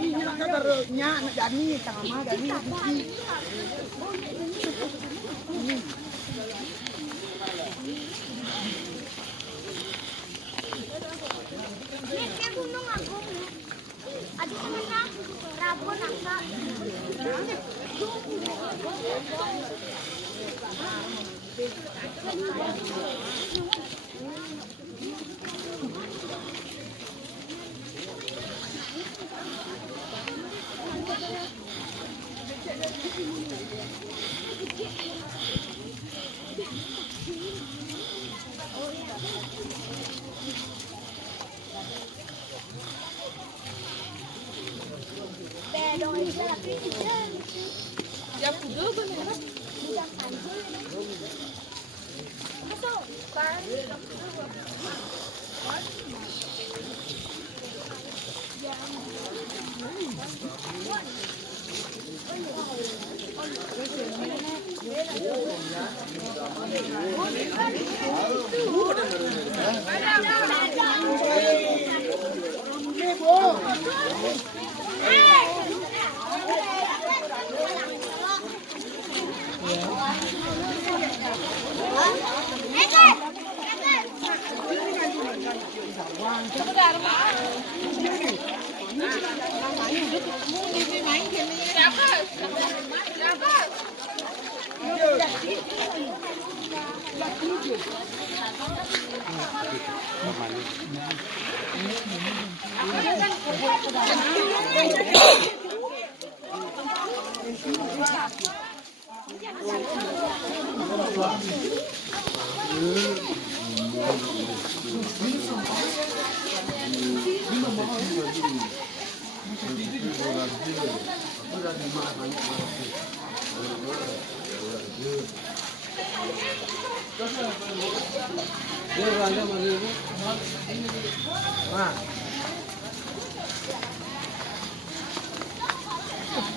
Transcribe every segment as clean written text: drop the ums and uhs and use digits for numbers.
ini nak taruhnya nak Dani sama Dani Diki. Ini gunung aku. Adik mana? Rabon angka. Ya pudul bener. Masuk. Kan.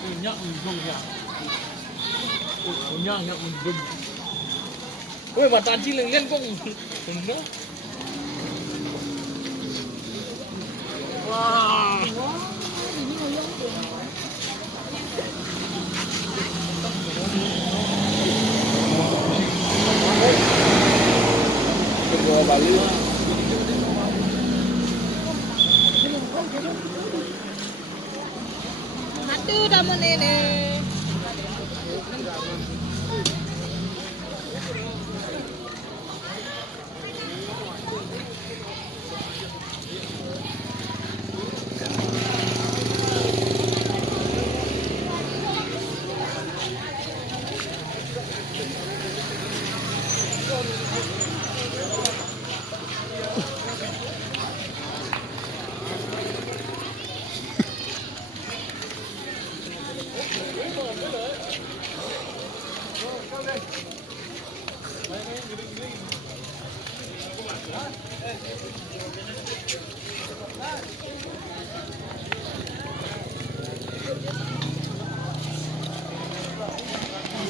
Punya undung. Woi, mata anjing lihat kok enggak. Wah. Kedua Bali. Satu dah menene.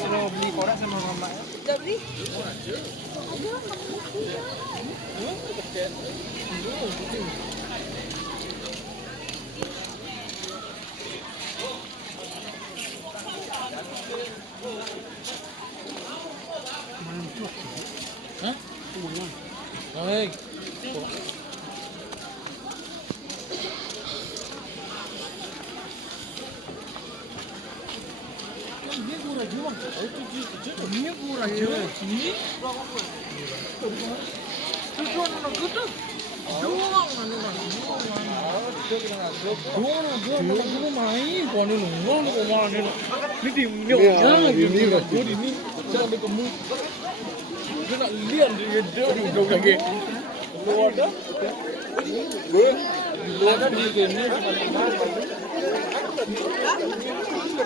Suruh beli korak sama mama. Dah beli? Hah? Baik. Ini kurang jual. Ini kurang jual. Ini berapa? Itu orang kita. Doang anu kan. Doang dulu main. Kau ni nunggu kau mana ni? Ni timnya. Ini. Jangan dikemu. Dia nak lian dia duduk lagi. Lu ada? Lu ada di sini.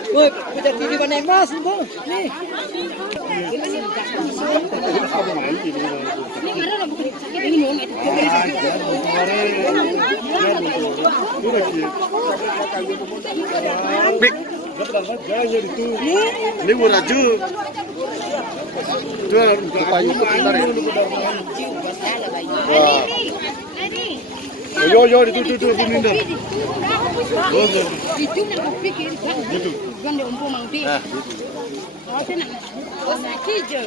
Woi, kita di mana Mas? Bang. Nih. Bik. Ini muraju. Jual kayu putar ya. Yo, itu minder. Itu nak kopi kiri kan. Kan dia umpuk mangti. Oh, saya nak. Oh, sakit je.